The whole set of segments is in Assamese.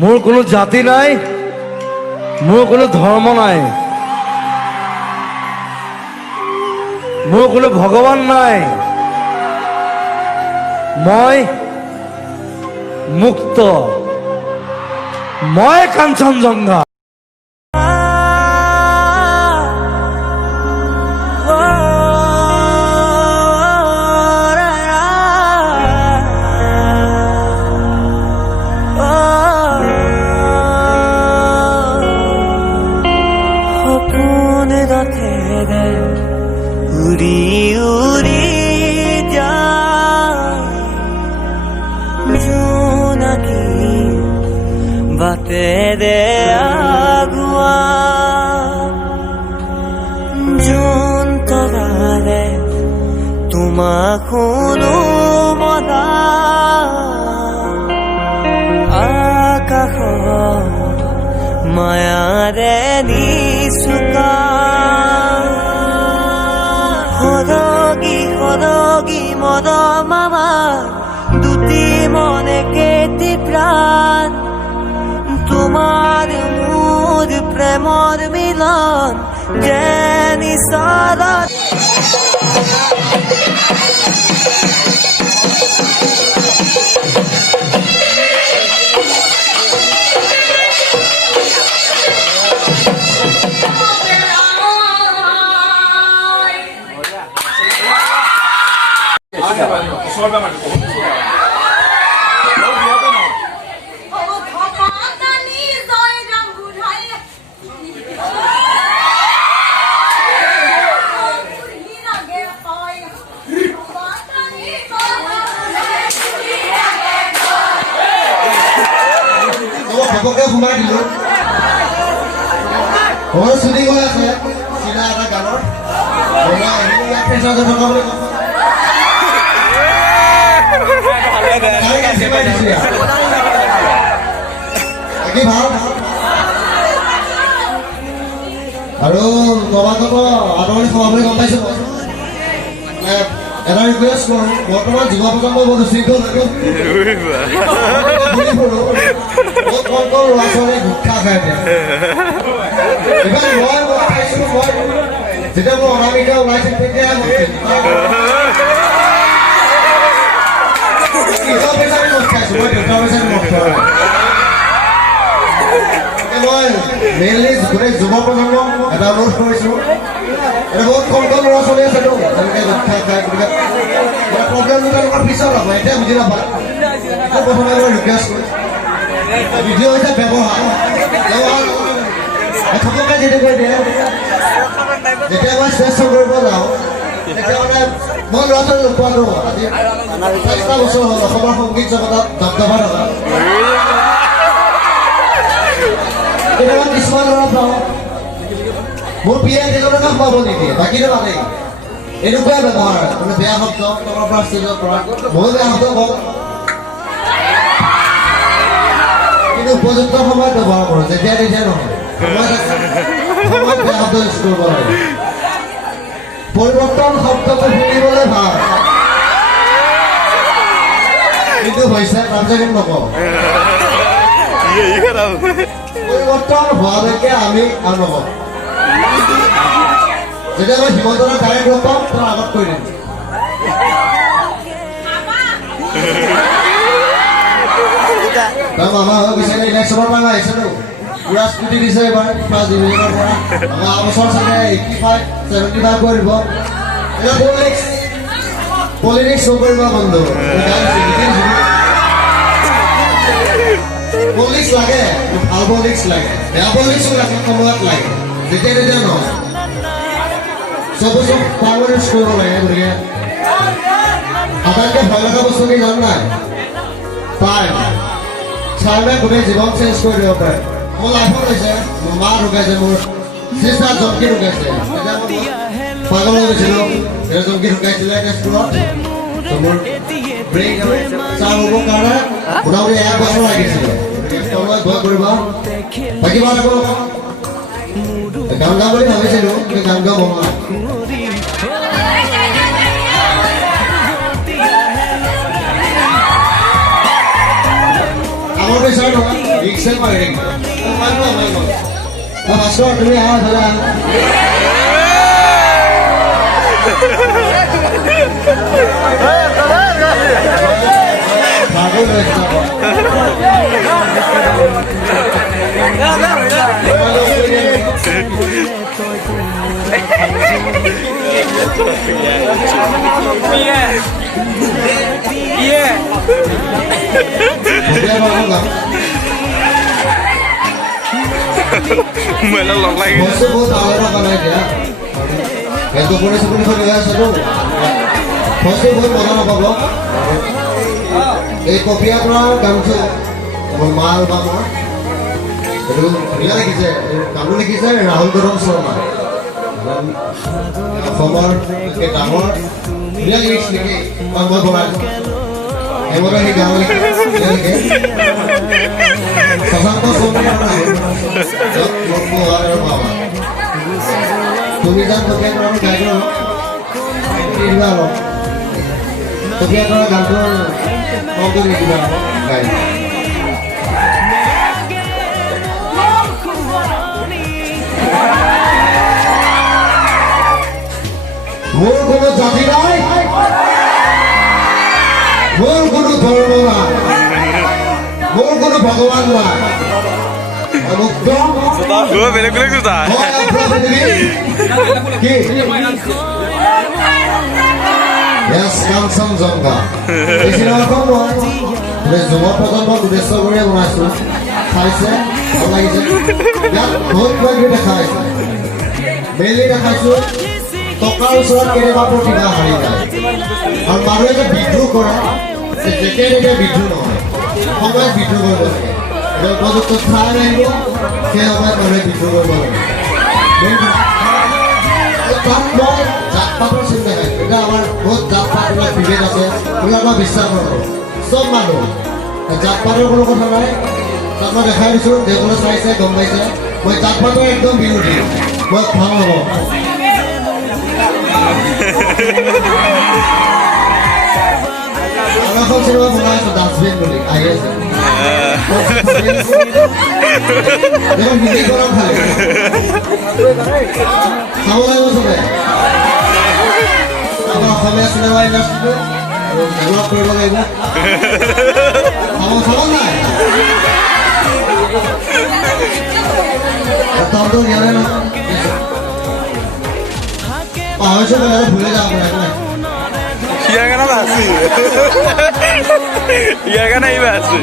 মোৰ কোনো জাতি নাই, মোৰ কোনো ধৰ্ম নাই, মোৰ কোনো ভগৱান নাই। মই মুক্ত, মই কাঞ্চনজঙ্ঘা। উৰি উৰি যায় জোনাকী বাটেৰে আগুৱা জোন তৰাৰে তোমাক শুনো মনা আকাশৰ মায়াৰে নিচুকা সৰগী সৰগী মদ মামা দুটি মনে কেটি প্ৰাণ তোমাৰ মোৰ প্ৰেমৰ মিলন যে নিচাৰত সোমাই দিলো চুটি গৈ আছে চিধা এটা গানৰ আৰু তোমাকতো আদৰণি সভাপতি গম পাইছো। এটা ৰিকুৱেষ্ট কৰোঁ, বৰ্তমান যুৱ প্ৰজন্ম বহুত উশৃংখল ল'ৰা ছোৱালীয়ে গুটখা খাই দিয়ে। ইমান মই খাইছিলো, মই যেতিয়া মোৰ অনামিকা ওলাইছিল তেতিয়া নিজৰ পইচাৰে মদ খাইছো, মই দেউতাৰ পইচাৰে মদ খোৱা। মই মেইনলি গোটেই যুৱ প্ৰজন্মক এটা অনুৰোধ কৰিছো, এটা বহুত কম কম ল'ৰা ছোৱালী আছে যেনেকে গুটখা খাই, গতিকে প্ৰব্লেমটো তেওঁলোকৰ পিছত হ'ব, এতিয়া বুজি নাপায়। প্ৰথমে মই ৰিকুৱেষ্ট কৰিছোঁ, ভিডিঅ' হৈছে ব্যৱহাৰ থপকে যেনে কৰি দিয়ে। যেতিয়া মই ষ্টেজ শ্ব' কৰিব যাওঁ তেতিয়া মানে মই ল'ৰা ছোৱালী নোপোৱাটো আজি 5টা বছৰ হ'ল অসমৰ সংগীত জগতত দবদবা থকা। কেতিয়াবা কিছুমান ল'ৰা পাওঁ মোৰ বিয়া কেইজনকে সোমাব নিদিয়ে, বাকীটো বাদেই। এনেকুৱাই ব্যৱহাৰ মানে বেয়া শব্দ তলৰ পৰা ষ্টেজৰ পৰা, ময়ো বেয়া শব্দ কওঁ, কিন্তু উপযুক্ত সময়ত ব্যৱহাৰ কৰোঁ, যেতিয়া তেতিয়া নহয়। সময়ত বেয়া শব্দ ইউজ কৰিব লাগে। পৰিৱৰ্তন শব্দটো শুনিবলৈ ভাল, কিন্তু হৈছে তাৰপিছত কিন্তু নকওঁ। পৰিৱৰ্তন হোৱালৈকে আমি আৰু নকওঁ। যেতিয়া মই হিমন্তৰা ডাইৰেক্ট লগ পাম তাৰ আগত কৈ দিম। আমাৰ হৈ গৈছে ইলেকশ্যনৰ পৰা আহিছেতো, পুৰা স্কুটি দিছে এইবাৰ ফাৰ্ষ্ট ডিভিজনৰ পৰা। আমাৰ বছৰ চাগে 85-75 কৰি দিব। এতিয়া পলিটিক্স নকৰিব বন্ধু, পলিটিক্স লাগে, ভাল পলিটিক্স লাগে, বেয়া পলিটিক্সো লাগে, সময়ত লাগে, যেতিয়া তেতিয়া নহয়। চব বস্তু পাৰমানেণ্ট কৰিব লাগে। গতিকে আটাইতকৈ ভয় লগা বস্তু কি জান নাই? টাইম। টাইমে গোটেই জীৱন চেঞ্জ কৰি দিব পাৰে। মোৰ লাইফত হৈছে, মোৰ মা ঢুকাইছে, মোৰ চিষ্টাৰ জংকি ঢুকাইছে, তেতিয়া মই পাগল হৈ গৈছিলোঁ। জংকি ঢুকাইছিলে তেজপুৰত, মোৰ ব্ৰেইন চাৰ হ'বৰ কাৰণে মোটামুটি 1 বছৰ লাগিছিলে। ভয় কৰিব বাকী ভাল আকৌ গান গাওঁ বুলি ভাবিছিলোঁ, কিন্তু গান গাব নোৱাৰা। আমার পেছায় রিক্সা মারি মারবো ভাস্কর তুমি আওয়াজ হলা পাগল হয়ে যাবো Mới nó lọt lại. Một số bố tao nó còn này kìa. Cái tụi con sẽ không được sao đâu. Một số bố nó còn đó. Cái copy nó cầm chứ. Một mal mà nó. Itu dia lagi saya, kamu lagi saya Rahul Dorong Sharma. Former Ketamor, dia lagi sedikit bangga bola. Yang orang ini gaul lagi, dia lagi. Pasang tu semua orang ini, jauh orang bawa. Tulisan bagian orang gaul, ini gaul. Bagian orang gaul, orang tu ini gaul, gaul. মোর কোনো জাতি নাই মোর কোনো ধর্ম নাই মোর কোনো ভগবান নাই মুক্ত Gue beda-beda kita. কি Yes, কাঞ্চন জংঘা এই চিনেমাখন মই যুৱ প্ৰজন্মক উদ্দেশ্য কৰি বনাইছোঁ চাইছে ভাল লাগিছে ইয়াত বহুত কিবা কিবি দেখাইছে মেইনলি দেখাইছোঁ টকাৰ ওচৰত কেনেকুৱা প্ৰতিভা হাৰি যায় আৰু মানুহে যে বিদ্ৰোহ কৰে যেতিয়া তেতিয়া বিদ্ৰোহ নহয় সময়ত বিদ্ৰোহ কৰিব লাগে উপযুক্ত ঠাই আহিব সেই সময়ত মানুহে বিদ্ৰোহ কৰিব লাগে তাত মই জাত পাতৰ চিন্তা নাই এতিয়া আমাৰ বহুত জাত পাত এইবিলাক বিভেদ আছে এইবিলাক মই বিশ্বাস নকৰোঁ চব মানুহ জাত পাতৰ কোনো কথা নাই তাত মই দেখাই দিছোঁ দেউলে চাইছে গম পাইছে মই জাত পাতৰ একদম বিৰোধী মই ভাল হ'ব Aku cuma mulai ke dustbin dulu, ayo. Jangan bikin orang kali. Kamu lagi masuk ya? Apa kamu sinema ini sudah? Kamu apa yang lagi bu? Kamu sama nggak? Tahu tuh gimana? Oh, coba lihat boleh jangan. Iya kan apa sih? Iya kan apa sih?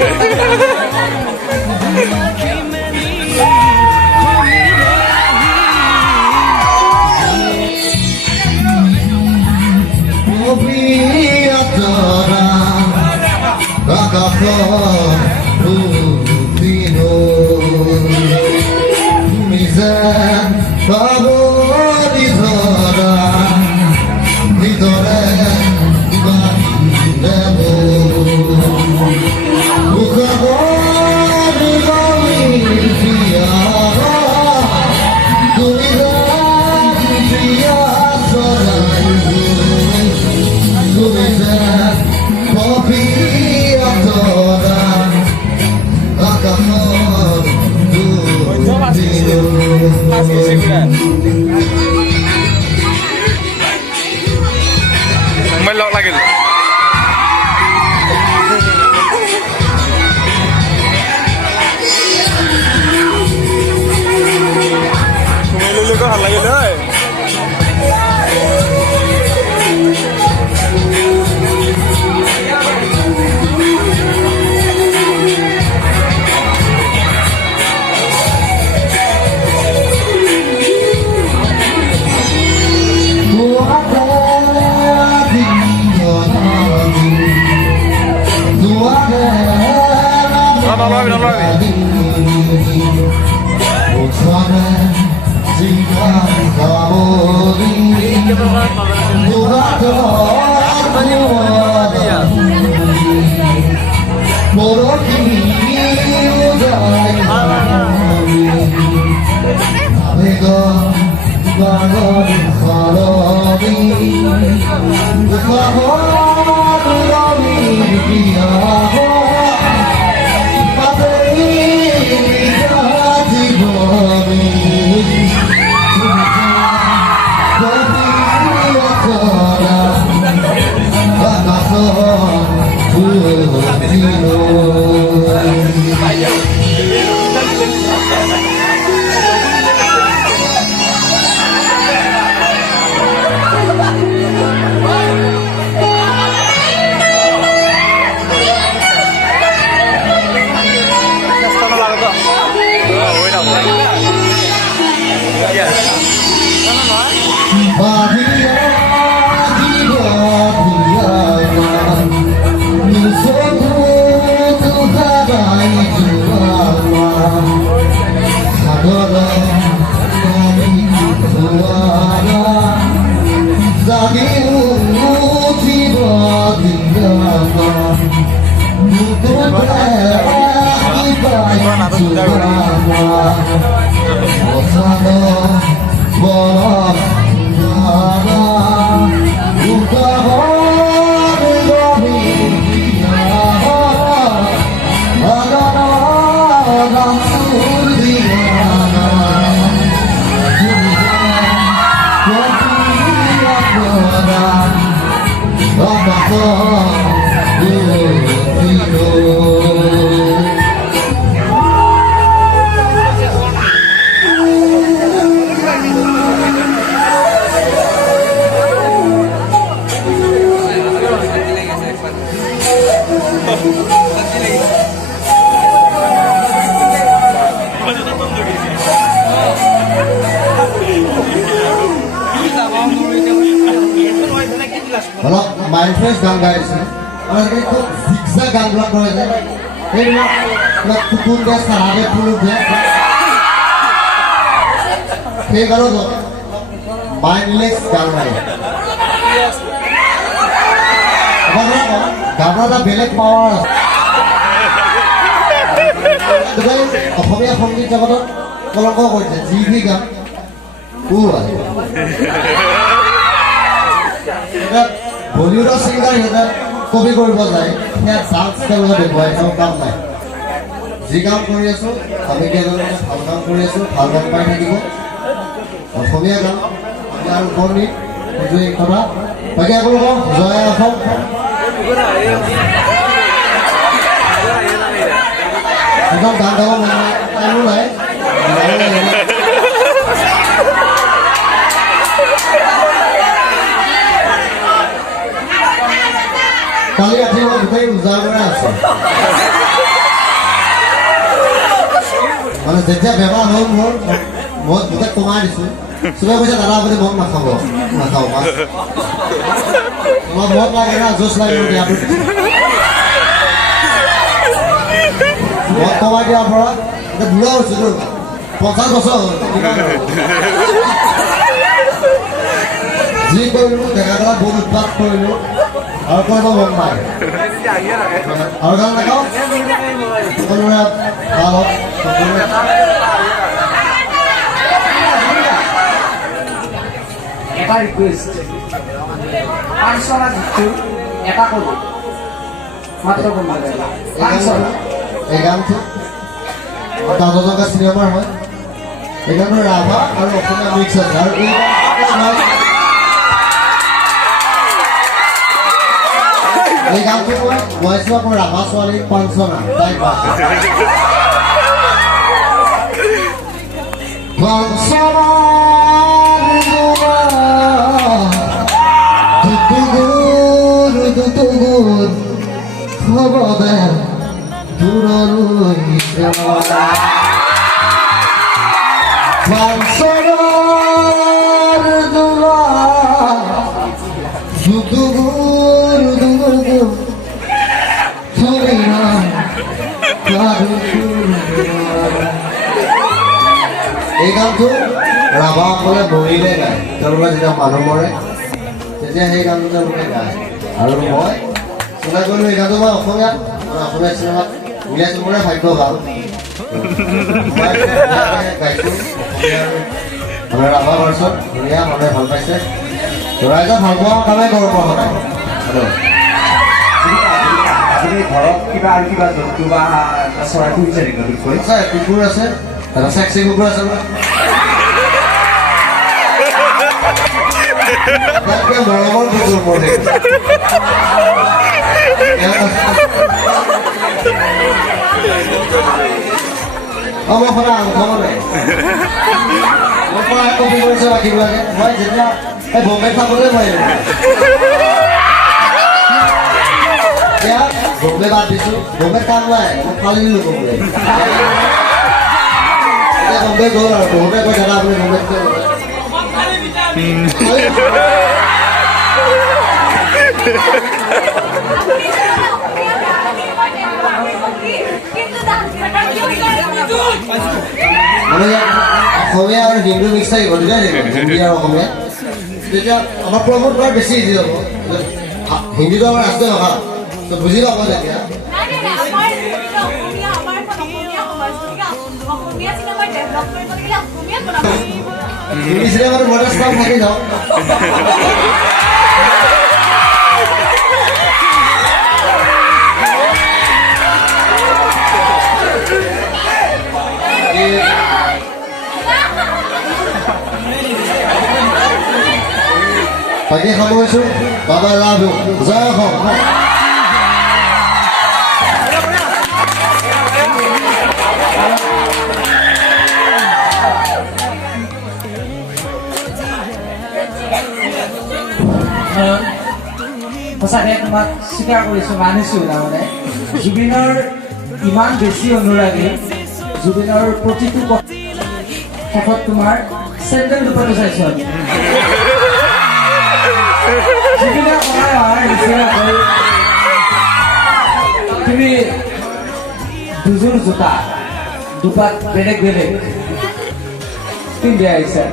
Melok lagi. Melulu kok hal lagi deh. অলপ মাইণ্ডফ্ৰেছ গান গাই আছে আৰু আজিকালি খুব জিগজা গানবিলাক কৰে যে সেইবিলাক অলপ টুকুন দিয়ে চাহাবে ফুলো দিয়ে সেই গানত মাইণ্ডলেছ গান গায় গানৰ এটা বেলেগ পাৱাৰ আছে অসমীয়া সংগীত জগতত কলংক কৰিছে যি ভি গান আছে বলিউডৰ ছিংগাৰ সিহঁতে কপি কৰিব যায় সেয়া ডান্স তেওঁলোকে দেখুৱাই তেওঁ কাম নাই যি কাম কৰি আছোঁ আমি কেইজনে ভাল কাম কৰি আছোঁ ভাল গান পাই থাকিব অসমীয়া গান আমি আৰু উপনী সেইটো এই কথা বাকী আপোনালোকক জয় অসম একদম গান গাব মন টাইমো নাই কালি ৰাতি মই গোটেই উজাগৰে আছে মানে যেতিয়া বেমাৰ হ'ল মোৰ মই গোটেই কমাই দিছোঁ চবে কৈছে দাদা আপুনি মদ নাখাব নাখাব মাছ তোমাৰ মদ লাগে না জোচ লাগে দিয়াটো মদ কমাই দিয়াৰ পৰা এতিয়া বুঢ়া হৈছিলোঁ 50 বছৰ হ'ল যি কৰিলোঁ ডেকাবিলাক বহুত উৎপাত কৰিলোঁ আৰু কৰিব মন নাই আৰু গান নাখাওঁ সকলোৰে ভাল হওক এটা ৰিকুৱেষ্ট পাঁচশটা গীতটো এটা কৰোঁ মাত্ৰ এই গানটো দাদা চিনেমাৰ হয় এই গানটো ৰাভা আৰু অসমীয়া মিক্স আছে আৰু এই গানটো মই গাইছোঁ আপোনাৰ ৰাভা ছোৱালী পাঞ্চনা তাই এই গানটো ৰাভাসকলে মৰিলে গায় তেওঁলোকে যেতিয়া মানুহ মৰে তেতিয়া সেই গানটো তেওঁলোকে গায় আৰু মই চিন্তা কৰিলোঁ এই গানটো মই অসমীয়া চিনেমাত উলিয়াইছোঁ মোৰে ভাগ্য ভাল গাইছোঁ মানে ৰাভা ভাৰ্চত ধুনীয়া মানুহে ভাল পাইছে ৰাইজে ভাল পোৱা কামেই কৰোঁ মই সদায় আপুনি ঘৰত কিবা আৰু কিবা জন্তু বা চৰাই পুহিছে নেকি নতুনকৈ আছে কুকুৰ আছে এটা চেক্সি কুকুৰ আছে মৰমৰ কুকুৰ মোৰ মই সদায় আংশ নাই মই প্ৰায় কপি কৰিছোঁ ৰাখিব লাগে মই যেতিয়া এই বম্বে খাবলৈ মই এতিয়া বম্বে বাদ দিছোঁ বম্বে কাম নাই মই ফালি দিলোঁ বম্বে এতিয়া বম্বে গ'ল আৰু বহুতে কৈ দাদা আপুনি বম্বে কিন্তু মানে ইয়াত অসমীয়া আৰু হিন্দু মিক্স থাকিব দুটাই থাকিব হিন্দী আৰু অসমীয়া তেতিয়া আমাৰ প্ৰমোট কৰাৰ বেছি ইজি হ'ব হিন্দীটো আমাৰ ৰাষ্ট্ৰীয় ভাষা তো বুজি পাব তেতিয়া ইংলিছ চিনেমাটো বৰ্ডাৰ ষ্টাফ থাকি যাওক বাকী সামৰিছোঁ বাবা লাভ জয় অসম সঁচাকৈ তোমাক স্বীকাৰ কৰিছোঁ মানিছোঁ তাৰমানে জুবিনৰ ইমান বেছি অনুৰাগী জুবিনৰ প্ৰতিটো শেষত তোমাৰ চেণ্ডেল দুপাটো চাইছোঁ আমি জুবিনে হয় নিচিনাকৈ তুমি দুযোৰ জোতা দুপাত বেলেগ বেলেগ পিন্ধি আহিছা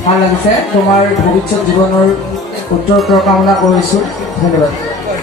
ভাল লাগিছে তোমাৰ ভৱিষ্যত জীৱনৰ উত্তৰোত্তৰ কামনা কৰিছোঁ ধন্যবাদ